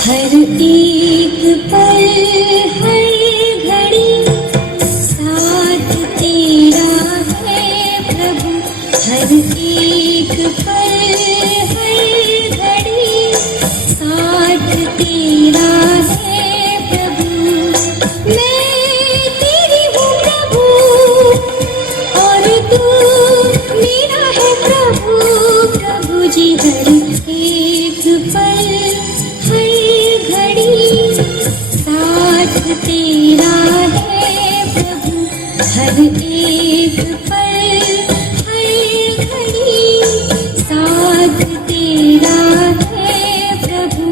हर एक पल हर घड़ी साथ तेरा है प्रभु, हर एक पल हर घड़ी साथ तेरा है प्रभु। मैं तेरी हूँ प्रभु और तू मेरा है प्रभु, प्रभु जी हर एक पल साथ तेरा है प्रभु, हर एक पल हर घड़ी साथ तेरा है प्रभु।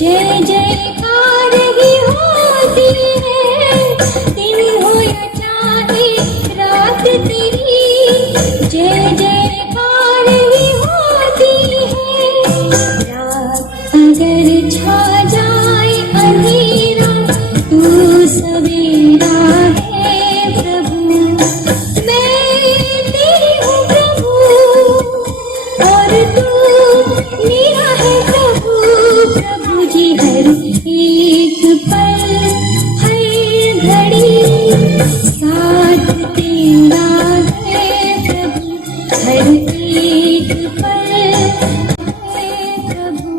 जय जयकार ही होती है, दिन हो या चाहे रात तेरी, जय जयकार ही होती है। रात अगर छा जाए अंधेरा, तू सवेरा है प्रभु। मैं तेरी हूँ प्रभु और तू मेरा है प्रभु, प्रभु जी हर एक पल हर घड़ी साथ तेरा है प्रभु, हर एक पल है प्रभु।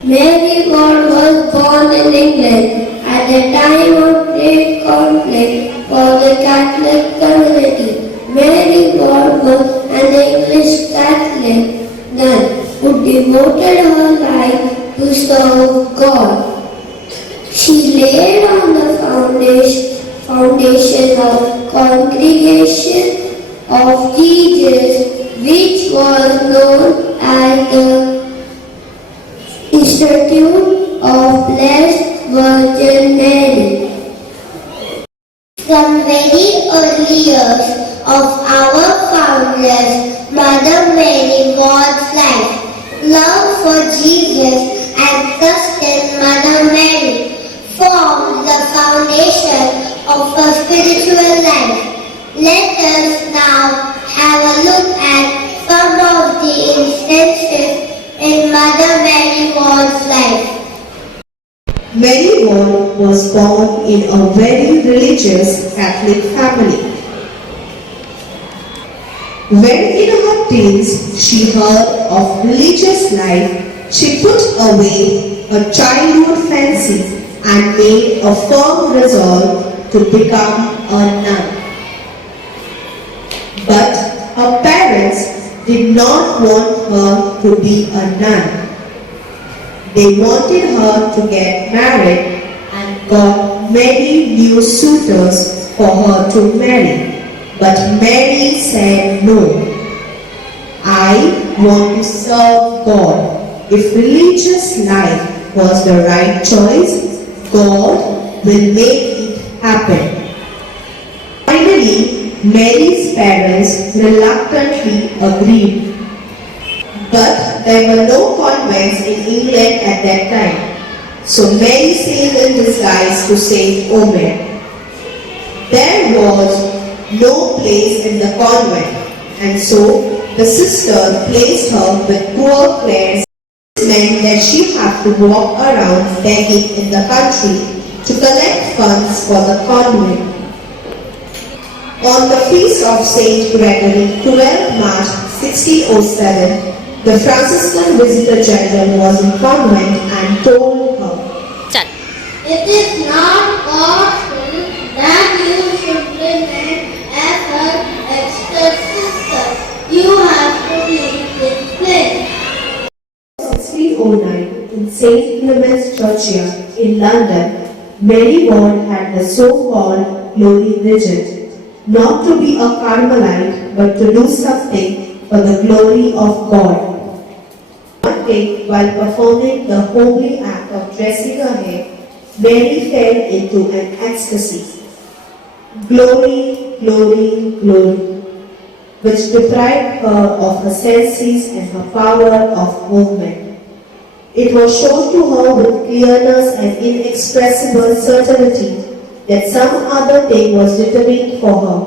Mary Ward was born in England at the time of great conflict for the Catholic community. Mary Ward was an English Catholic nun who devoted her life to serve God. She laid on the foundation of Congregation of Jesus, which was known as the Institute of Blessed Virgin Mary. From very early years of our foundress, Mother Mary Ward's life, love for Jesus and trust in Mother Mary formed the foundation of her spiritual life. Let us now have a look at some of the instances in Mother Mary Ward's life. Mary Ward was born in a very religious Catholic family. When in her teens she heard of religious life, she put away her childhood fancy and made a firm resolve to become a nun. But her parents did not want her to be a nun. They wanted her to get married and got many new suitors for her to marry. But Mary said no. I want to serve God. If religious life was the right choice, God will make it happen. Finally, Mary's parents reluctantly agreed. But there were no convents in England at that time, so Mary sailed in disguise to St. Omer. There was no place in the convent, and so the sister placed her with poor Clare. This meant that she had to walk around begging in the country to collect funds for the convent. On the feast of Saint Gregory, 12 March 1607, the Franciscan Visitor General was in convent and told her, It is not God's will that you should remain as her extra sister. You have to leave this place. 1609, in St. Clement's Churchyard in London, Mary Ward had the so-called Gloria Vision, not to be a Carmelite but to do something for the glory of God. One day, while performing the holy act of dressing her hair, Mary fell into an ecstasy. Glory, glory, glory, which deprived her of her senses and her power of movement. It was shown to her with clearness and inexpressible certainty that some other thing was determined for her,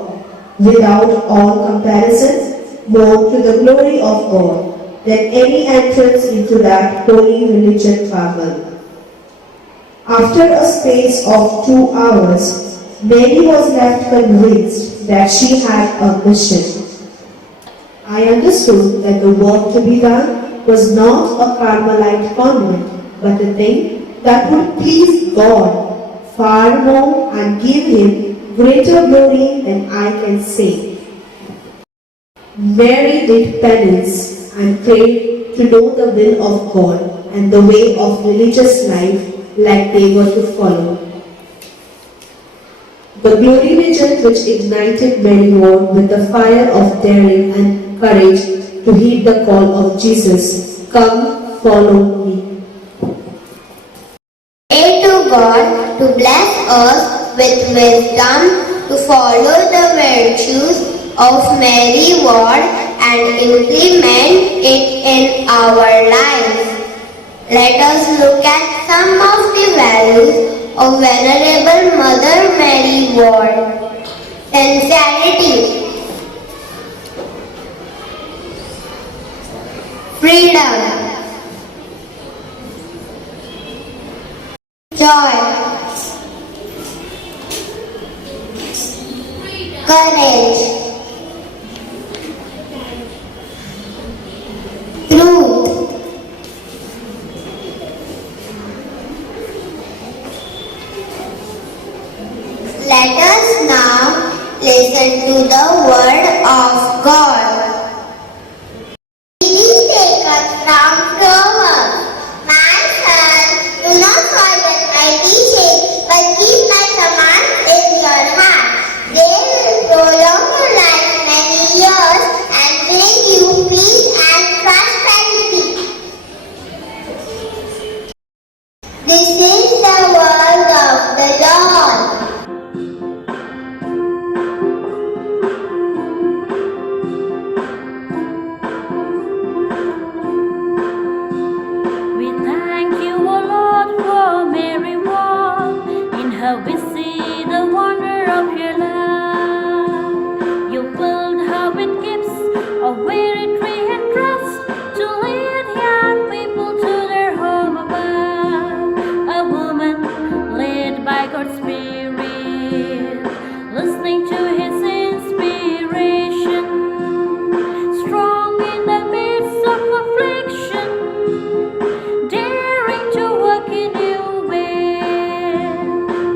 without all comparison, more to the glory of God than any entrance into that holy religion travel. After a space of 2 hours, Mary was left convinced that she had a mission. I understood that the work to be done was not a Carmelite convent, but a thing that would please God far more and give Him greater glory than I can say. Mary did penance and prayed to know the will of God and the way of religious life like they were to follow. The Glory Vision which ignited Mary Ward with the fire of daring and courage to heed the call of Jesus, "Come, follow me." Pray to God to bless us with wisdom to follow the virtues of Mary Ward and implement it in our lives. Let us look at some of the values of Venerable Mother Mary Ward. Sincerity, freedom, joy, courage, truth, let us now listen to the word of God. Reading taken from Proverbs. My son, do not forget my teaching, but keep my commands in your heart. They will prolong your life many years and bring you peace and prosperity. This is the word of the Lord. We thank you, O Lord, for Mary Ward. In her we see the wonder of your love. You filled her with gifts of weary and trust to lead young people to their home above. A woman led by God's Spirit, listening to His inspiration, strong in the midst of affliction, daring to work in your will.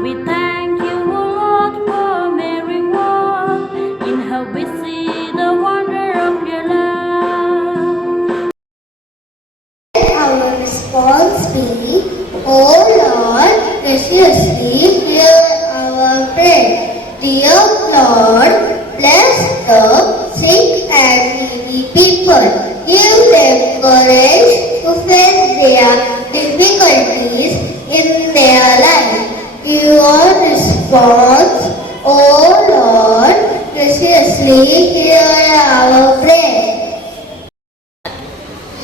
We thank you, O Lord, for Mary Ward. In her we see the wonder of your love. Let our response be, O Lord, graciously hear our prayer. Dear Lord, bless the sick and needy people. Give them courage to face their difficulties in their life. Your response, O Lord, graciously hear our prayer.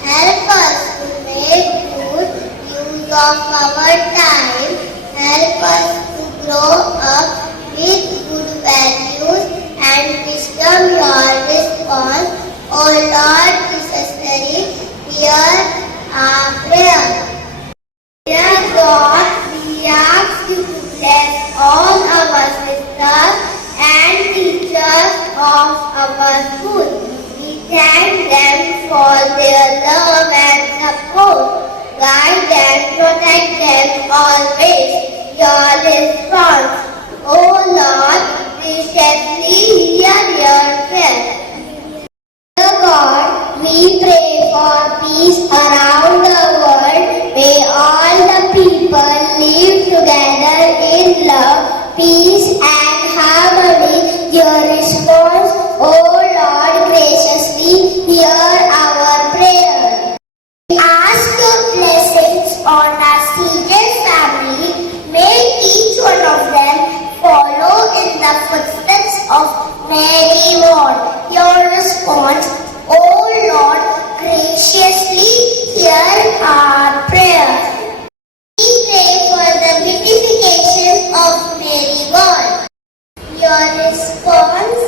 Help us to make good use of our time. Help us to grow up with good values and wisdom. Your response, O Lord, graciously hear our prayer. Dear God, we ask you to bless all our sisters and teachers of our school. We thank them for their love and support. Guide and protect them always. Your response, O Lord, graciously hear your prayer. Dear God, we pray for peace around the world. May all the people live together in love, peace and harmony. Your response, O Lord, graciously hear our prayer. We ask your blessings on our CJ family. May each one of them follow in the footsteps of Mary Ward. Your response, O Lord, graciously hear our prayer. We pray for the beatification of Mary Ward. Your response,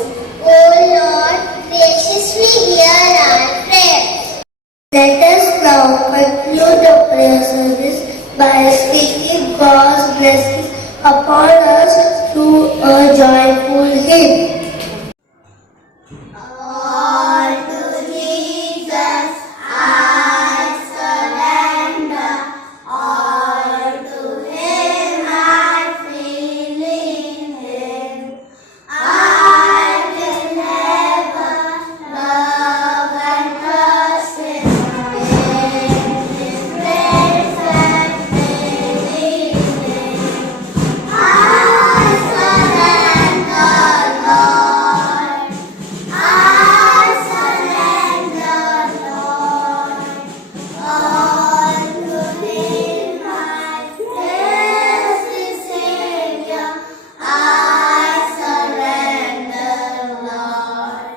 O Lord, graciously hear our prayer. Let us now conclude the prayer service by speaking God's blessings upon us through a joyful hymn. All to Jesus I surrender, all to Him I freely give. I will never love and trust Him, in His grace and believe Him. I surrender, Lord. I surrender, Lord, all to Thee, my blessed Savior. I surrender, Lord.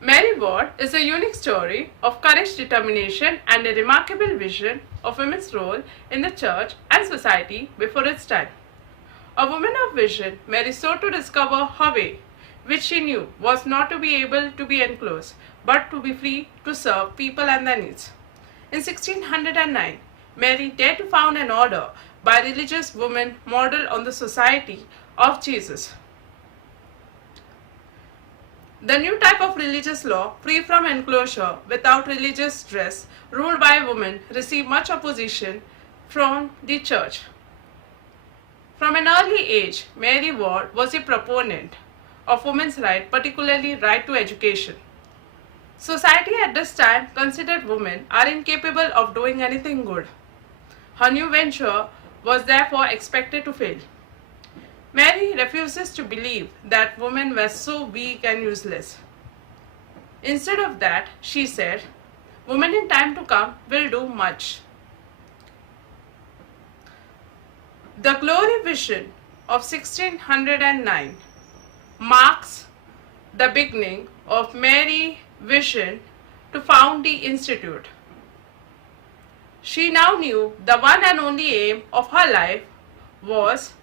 Mary Ward is a unique story of courage, determination, and a remarkable vision of women's role in the church and society before its time. A woman of vision, Mary sought to discover her way, which she knew was not to be able to be enclosed, but to be free to serve people and their needs. In 1609, Mary dared to found an order by religious women modeled on the Society of Jesus. The new type of religious law, free from enclosure, without religious dress, ruled by women, received much opposition from the church. From an early age, Mary Ward was a proponent of women's right, particularly right to education. Society at this time considered women are incapable of doing anything good. Her new venture was therefore expected to fail. Mary refuses to believe that women were so weak and useless. Instead of that, she said, women in time to come will do much. The Gloria Vision of 1609 marks the beginning of Mary's vision to found the institute. She now knew the one and only aim of her life was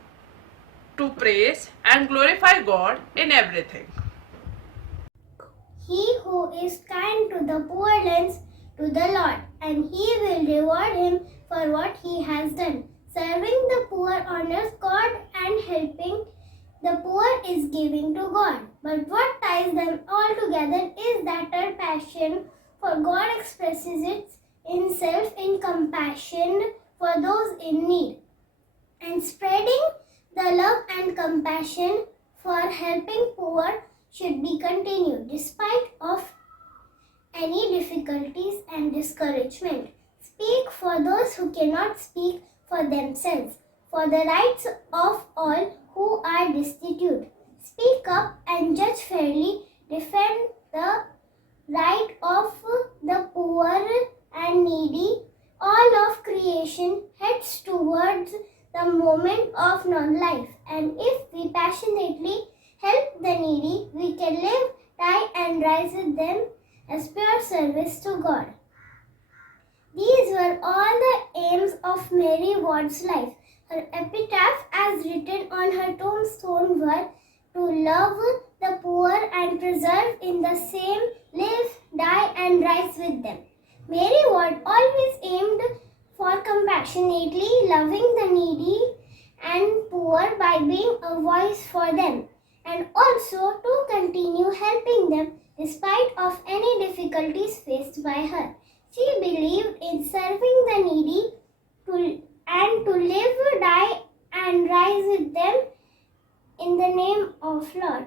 to praise and glorify God in everything. He who is kind to the poor lends to the Lord, and He will reward him for what he has done. Serving the poor honors God, and helping the poor is giving to God. But what ties them all together is that our passion for God expresses itself in compassion for those in need, and spreading the love and compassion for helping poor should be continued despite of any difficulties and discouragement. Speak for those who cannot speak for themselves, for the rights of all who are destitute. Speak up and judge fairly, defend the right of the poor and needy. All of creation heads towards the moment as pure service to God. These were all the aims of Mary Ward's life. Her epitaph, as written on her tombstone, were to love the poor and preserve in the same, live, die and rise with them. Mary Ward always aimed for compassionately loving the needy and poor by being a voice for them, and also to continue helping them despite of any difficulties faced by her. She believed in serving the needy and to live, die and rise with them in the name of Lord.